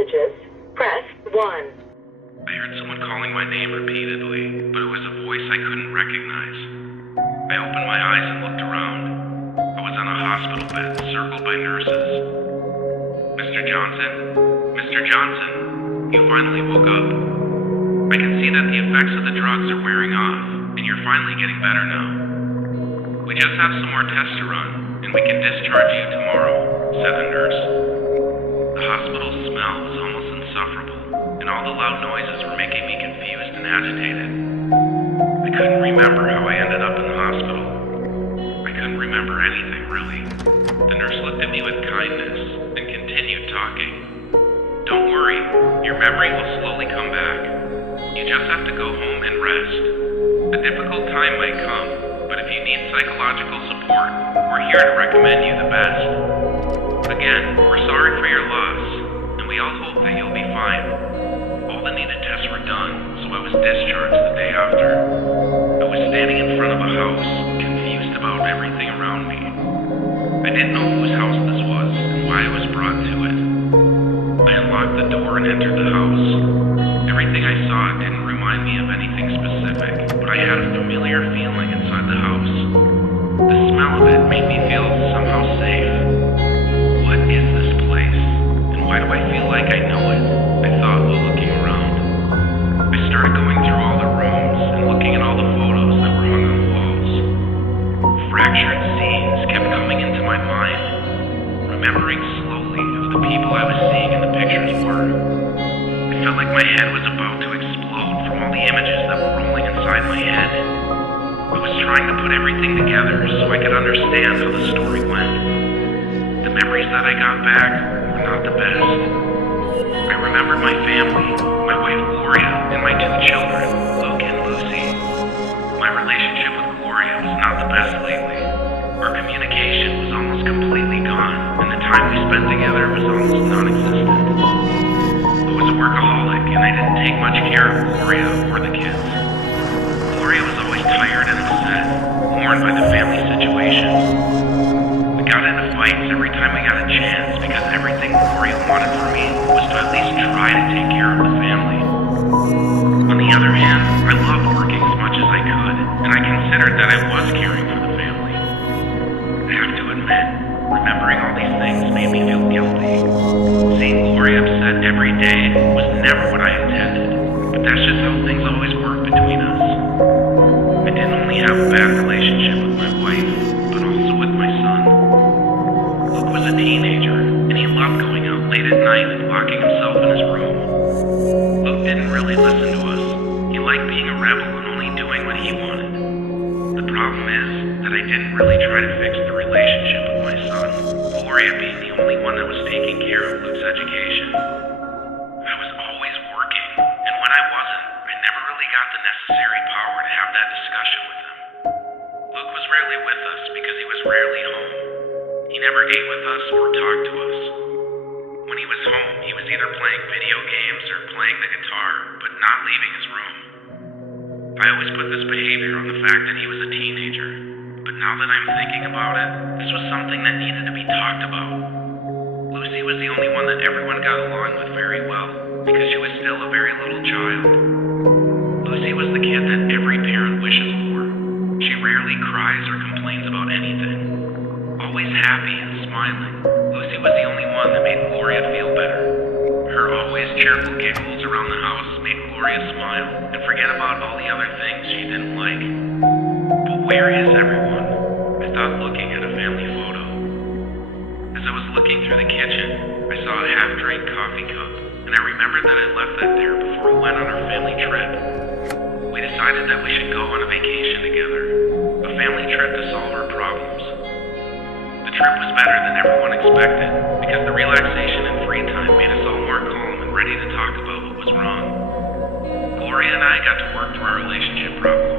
messages, press 1. I heard someone calling my name repeatedly, but it was a voice I couldn't recognize. I opened my eyes and looked around. I was on a hospital bed, circled by nurses. Mr. Johnson? Mr. Johnson, you finally woke up. I can see that the effects of the drugs are wearing off, and you're finally getting better now. We just have some more tests to run, and we can discharge you tomorrow, said the nurse. The hospital smell was almost insufferable, and all the loud noises were making me confused and agitated. I couldn't remember how I ended up in the hospital. I couldn't remember anything, really. The nurse looked at me with kindness and continued talking. Don't worry, your memory will slowly come back. You just have to go home and rest. A difficult time might come, but if you need psychological support, we're here to recommend you the best. Again, we're sorry for your loss, and we all hope that you'll be fine. All the needed tests were done, so I was discharged the day after. I was standing in front of a house, confused about everything around me. I didn't know whose house this was and why I was brought to it. I unlocked the door and entered the house. Everything I saw didn't remind me of anything specific, but I had a familiar feeling inside the house. The smell of it made me feel somehow safe. What is this place? And why do I feel like I know it? I thought while looking around. I started going through all the rooms and looking at all the photos that were hung on the walls. Fractured scenes kept coming into my mind, remembering slowly of the people I was seeing in the pictures were. I felt like my head was about to explode from all the images that were rolling inside my head. I was trying to put everything together so I could understand how the story went. The memories that I got back were not the best. I remembered my family, my wife Gloria, and my 2 children, Luke and Lucy. My relationship with Gloria was not the best lately. Our communication was almost completely gone, and the time we spent together was almost non-existent. I was a workaholic, and I didn't take much care of Gloria or the kids. Gloria was always tired and upset, worn by the family situation. We got into fights every time we got a chance because everything Gloria wanted from me was to at least try to take care of the family. On the other hand, I loved working as much as I could, and I considered that I was caring for the family. I have to admit, remembering all these things made me feel guilty. Seeing Gloria upset every day was never what I intended, but that's just how things always work between us. I didn't only have a bad relationship with my wife, but also with my son. Luke was a teenager, and he loved going out late at night and locking himself in his room. Luke didn't really listen to us. He liked being a rebel and only doing what he wanted. The problem is that I didn't really try to fix the relationship with my son, Gloria being the only one that was taking care of Luke's education. I was always working, and when I wasn't, I never really got the necessary power to have that discussion with him. Luke was rarely with us because he was rarely home. He never ate with us or talked to us. When he was home, he was either playing video games or playing the guitar, but not leaving his room. I always put this behavior on the fact that he was a teenager, but now that I'm thinking about it, this was something that needed to be talked about. Lucy was the only one that everyone got along with very well, because she was still a very little child. Lucy was the kid that every parent wishes for. She rarely cries or complains about anything. Always happy and smiling, Lucy was the only one that made Gloria feel better. Her always cheerful giggles around the house made Gloria smile and forget about all the other things she didn't like. But where is everyone? I thought looking at a family photo. As I was looking through the kitchen, I saw a half-drank coffee cup, and I remembered that I left that there before we went on our family trip. We decided that we should go on a vacation together, a family trip to solve our problems. The trip was better than everyone expected, because the relaxation and free time made us all more calm and ready to talk about what was wrong. Gloria and I got to work through our relationship problems.